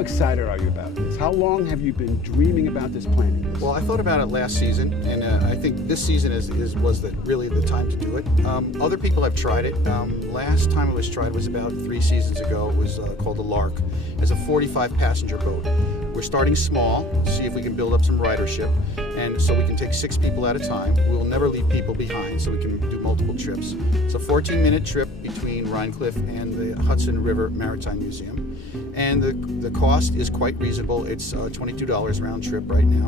How excited are you about this? How long have you been dreaming about this, planning this? Well, I thought about it last season, and I think this season was really the time to do it. Other people have tried it. Last time it was tried was about 3 seasons ago. It was called the Lark. It's a 45-passenger boat. We're starting small, see if we can build up some ridership, and so we can take 6 people at a time. We will never leave people behind, so we can do multiple trips. It's a 14-minute trip between Rhinecliff and the Hudson River Maritime Museum, and the cost is quite reasonable. It's $22 round trip right now,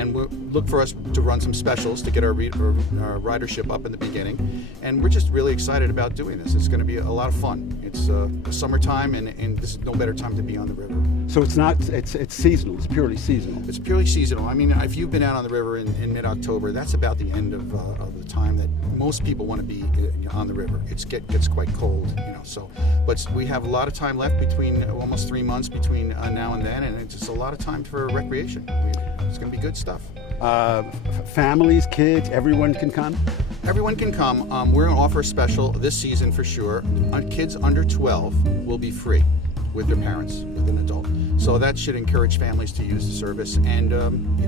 and we'll look for us to run some specials to get our ridership up in the beginning, and we're just really excited about doing this. It's going to be a lot of fun. It's the summertime, and this is no better time to be on the river. So it's seasonal, it's purely seasonal. It's purely seasonal. I mean, if you've been out on the river in mid-October, that's about the end of the time that most people want to be on the river. It gets quite cold, so, but we have a lot of time left between almost 3 months between now and then, and it's just a lot of time for recreation. It's going to be good stuff. Families, kids, everyone can come? Everyone can come. We're going to offer a special this season for sure. Kids under 12 will be free with their parents, with an adult. So that should encourage families to use the service, and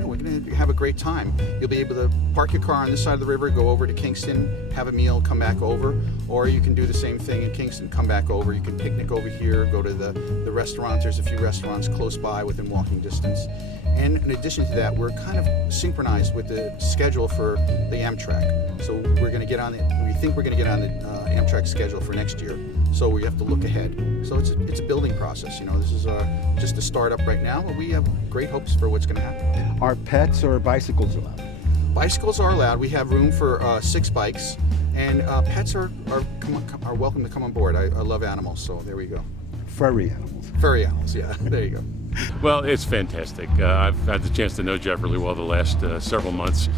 we're going to have a great time. You'll be able to park your car on this side of the river, go over to Kingston, have a meal, come back over, or you can do the same thing in Kingston, come back over. You can picnic over here, go to the restaurant. There's a few restaurants close by within walking distance. And in addition to that, we're kind of synchronized with the schedule for the Amtrak. So we think we're going to get on the Amtrak schedule for next year. So we have to look ahead. So it's a building process. This is just a startup right now, but we have great hopes for what's going to happen. Are pets or bicycles allowed? Bicycles are allowed. We have room for 6 bikes, and pets are welcome to come on board. I love animals, so there we go. Furry animals. Furry animals, yeah. There you go. Well, it's fantastic. I've had the chance to know Jeff really well the last several months.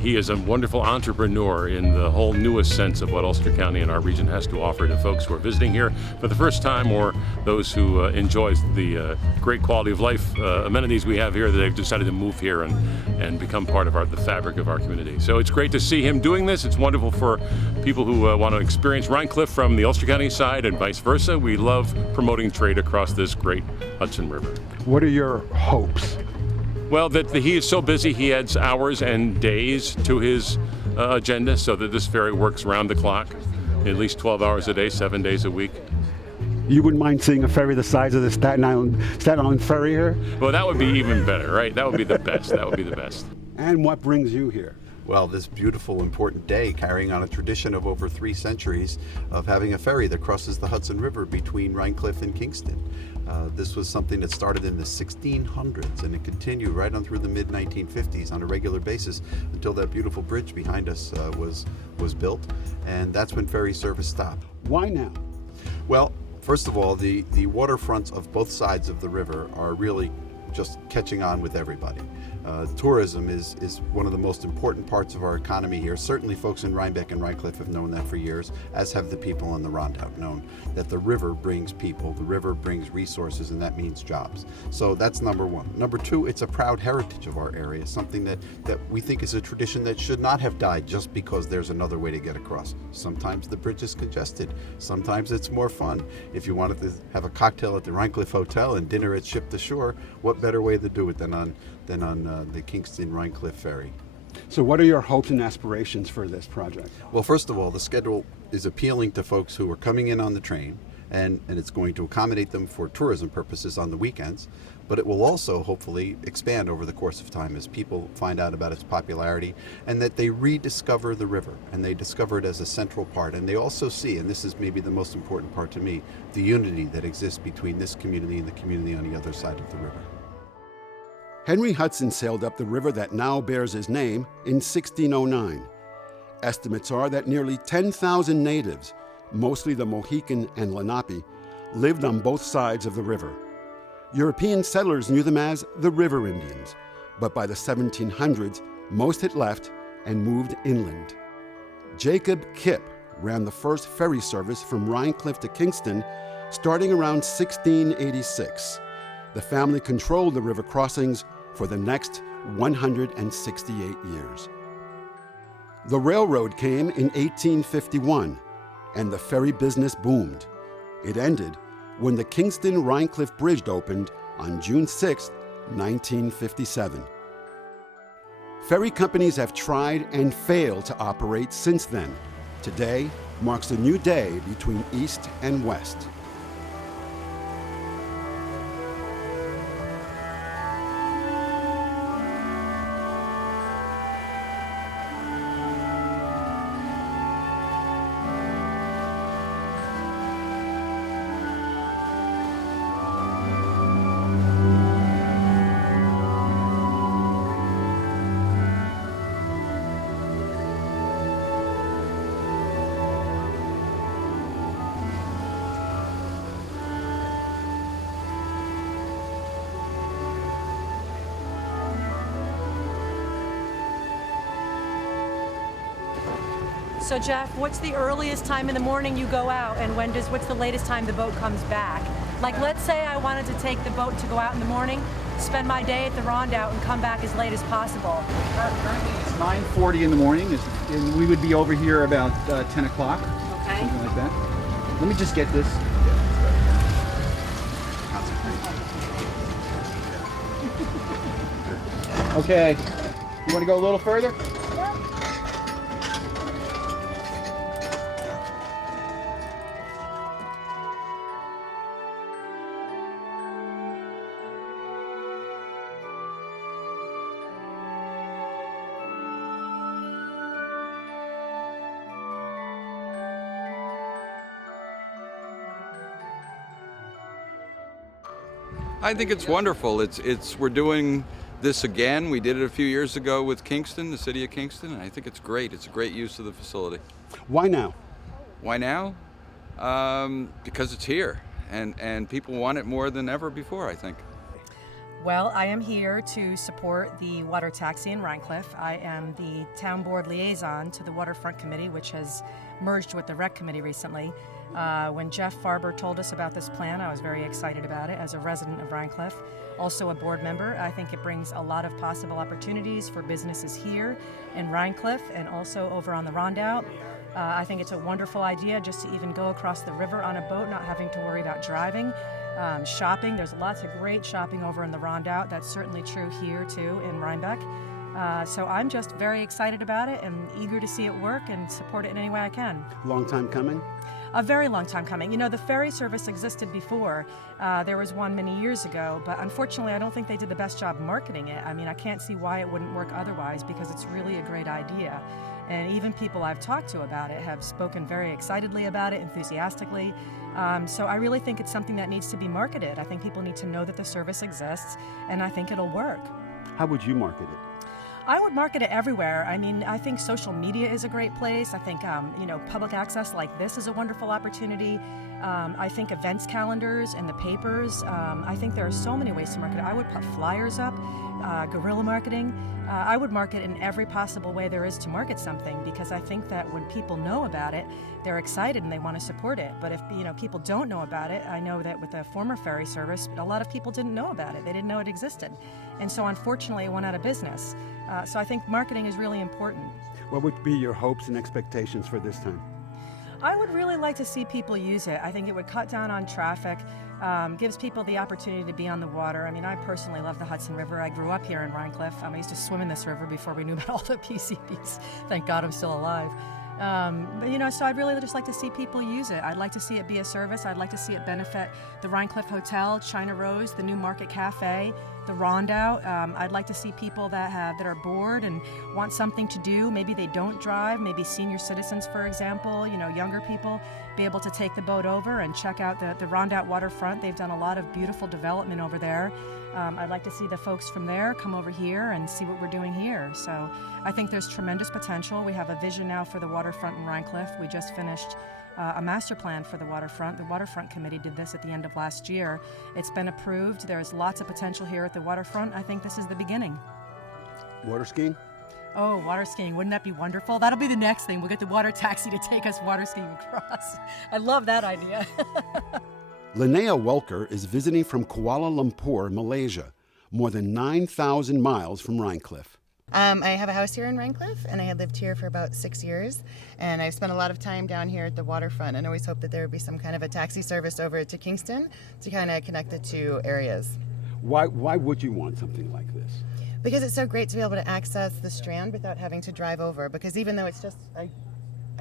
He is a wonderful entrepreneur in the whole newest sense of what Ulster County and our region has to offer to folks who are visiting here for the first time, or those who enjoy the great quality of life amenities we have here, that they've decided to move here and become part of the fabric of our community. So it's great to see him doing this. It's wonderful for people who want to experience Rhinecliff from the Ulster County side and vice versa. We love promoting trade across this great Hudson River. What are your hopes? Well, that he is so busy, he adds hours and days to his agenda so that this ferry works round the clock, at least 12 hours a day, 7 days a week. You wouldn't mind seeing a ferry the size of the Staten Island ferry here? Well, that would be even better, right? That would be the best. That would be the best. And what brings you here? Well, this beautiful, important day carrying on a tradition of over 3 centuries of having a ferry that crosses the Hudson River between Rhinecliff and Kingston. This was something that started in the 1600s, and it continued right on through the mid-1950s on a regular basis until that beautiful bridge behind us was built, and that's when ferry service stopped. Why now? Well, first of all, the waterfronts of both sides of the river are really just catching on with everybody. Tourism is one of the most important parts of our economy here. Certainly folks in Rhinebeck and Rhinecliff have known that for years, as have the people on the Rondout known that the river brings people, the river brings resources, and that means jobs. So that's number one. Number two, it's a proud heritage of our area, something that we think is a tradition that should not have died just because there's another way to get across. Sometimes the bridge is congested. Sometimes it's more fun. If you wanted to have a cocktail at the Rhinecliff Hotel and dinner at Ship to Shore, what better way to do it than on the Kingston-Rhinecliff Ferry. So what are your hopes and aspirations for this project? Well, first of all, the schedule is appealing to folks who are coming in on the train, and it's going to accommodate them for tourism purposes on the weekends, but it will also hopefully expand over the course of time as people find out about its popularity and that they rediscover the river and they discover it as a central part, and they also see, and this is maybe the most important part to me, the unity that exists between this community and the community on the other side of the river. Henry Hudson sailed up the river that now bears his name in 1609. Estimates are that nearly 10,000 natives, mostly the Mohican and Lenape, lived on both sides of the river. European settlers knew them as the River Indians, but by the 1700s, most had left and moved inland. Jacob Kipp ran the first ferry service from Rhinecliff to Kingston starting around 1686. The family controlled the river crossings for the next 168 years. The railroad came in 1851, and the ferry business boomed. It ended when the Kingston-Rhinecliff Bridge opened on June 6, 1957. Ferry companies have tried and failed to operate since then. Today marks a new day between East and West. So Jeff, what's the earliest time in the morning you go out, and what's the latest time the boat comes back? Like, let's say I wanted to take the boat to go out in the morning, spend my day at the Rondout, and come back as late as possible. Currently it's 9:40 in the morning, and we would be over here about 10 o'clock, Okay. something like that. Let me just get this. Okay, you want to go a little further? I think it's wonderful. We're doing this again. We did it a few years ago with Kingston, the city of Kingston, and I think it's great. It's a great use of the facility. Why now? Why now? Because it's here, and people want it more than ever before, I think. Well, I am here to support the water taxi in Rhinecliff. I am the town board liaison to the waterfront committee, which has merged with the rec committee recently. When Jeff Farber told us about this plan, I was very excited about it as a resident of Rhinecliff. Also a board member, I think it brings a lot of possible opportunities for businesses here in Rhinecliff and also over on the Rondout. I think it's a wonderful idea just to even go across the river on a boat, not having to worry about driving. Shopping, there's lots of great shopping over in the Rondout. That's certainly true here too in Rhinebeck. So I'm just very excited about it and eager to see it work and support it in any way I can. Long time coming? A very long time coming. You know, the ferry service existed before. There was one many years ago, but unfortunately I don't think they did the best job marketing it. I mean, I can't see why it wouldn't work otherwise because it's really a great idea. And even people I've talked to about it have spoken very excitedly about it, enthusiastically. So I really think it's something that needs to be marketed. I think people need to know that the service exists, and I think it'll work. How would you market it? I would market it everywhere. I mean, I think social media is a great place. I think, public access like this is a wonderful opportunity. I think events calendars and the papers. I think there are so many ways to market it. I would put flyers up, guerrilla marketing. I would market in every possible way there is to market something because I think that when people know about it, they're excited and they want to support it. But if people don't know about it, I know that with the former ferry service, a lot of people didn't know about it. They didn't know it existed. And so unfortunately it went out of business. So I think marketing is really important. What would be your hopes and expectations for this time? I would really like to see people use it. I think it would cut down on traffic, gives people the opportunity to be on the water. I mean, I personally love the Hudson River. I grew up here in Rhinecliff. I used to swim in this river before we knew about all the PCBs. Thank God I'm still alive. So I'd really just like to see people use it. I'd like to see it be a service. I'd like to see it benefit the Rhinecliff Hotel, China Rose, the New Market Cafe, the Rondout. I'd like to see people that are bored and want something to do. Maybe they don't drive. Maybe senior citizens, for example, younger people, be able to take the boat over and check out the Rondout waterfront. They've done a lot of beautiful development over there. I'd like to see the folks from there come over here and see what we're doing here. So I think there's tremendous potential. We have a vision now for the waterfront in Rhinecliff. We just finished a master plan for the waterfront. The waterfront committee did this at the end of last year. It's been approved. There's lots of potential here at the waterfront. I think this is the beginning. Water skiing? Oh, water skiing. Wouldn't that be wonderful? That'll be the next thing. We'll get the water taxi to take us water skiing across. I love that idea. Linnea Welker is visiting from Kuala Lumpur, Malaysia, more than 9,000 miles from Rhinecliff. I have a house here in Rhinecliff, and I had lived here for about 6 years, and I've spent a lot of time down here at the waterfront, and always hoped that there would be some kind of a taxi service over to Kingston to kind of connect the two areas. Why would you want something like this? Because it's so great to be able to access the Strand without having to drive over. Because even though it's just, I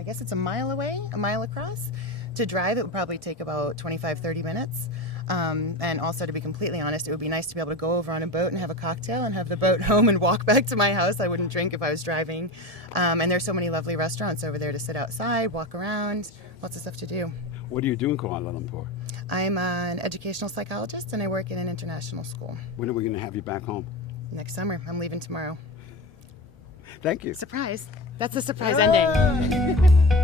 guess it's a mile away, a mile across, to drive it would probably take about 25-30 minutes. And also, to be completely honest, it would be nice to be able to go over on a boat and have a cocktail and have the boat home and walk back to my house. I wouldn't drink if I was driving. And there's so many lovely restaurants over there to sit outside, walk around, lots of stuff to do. What do you do in Kuala Lumpur? I'm an educational psychologist and I work in an international school. When are we going to have you back home? Next summer. I'm leaving tomorrow. Thank you. Surprise. That's a surprise ending.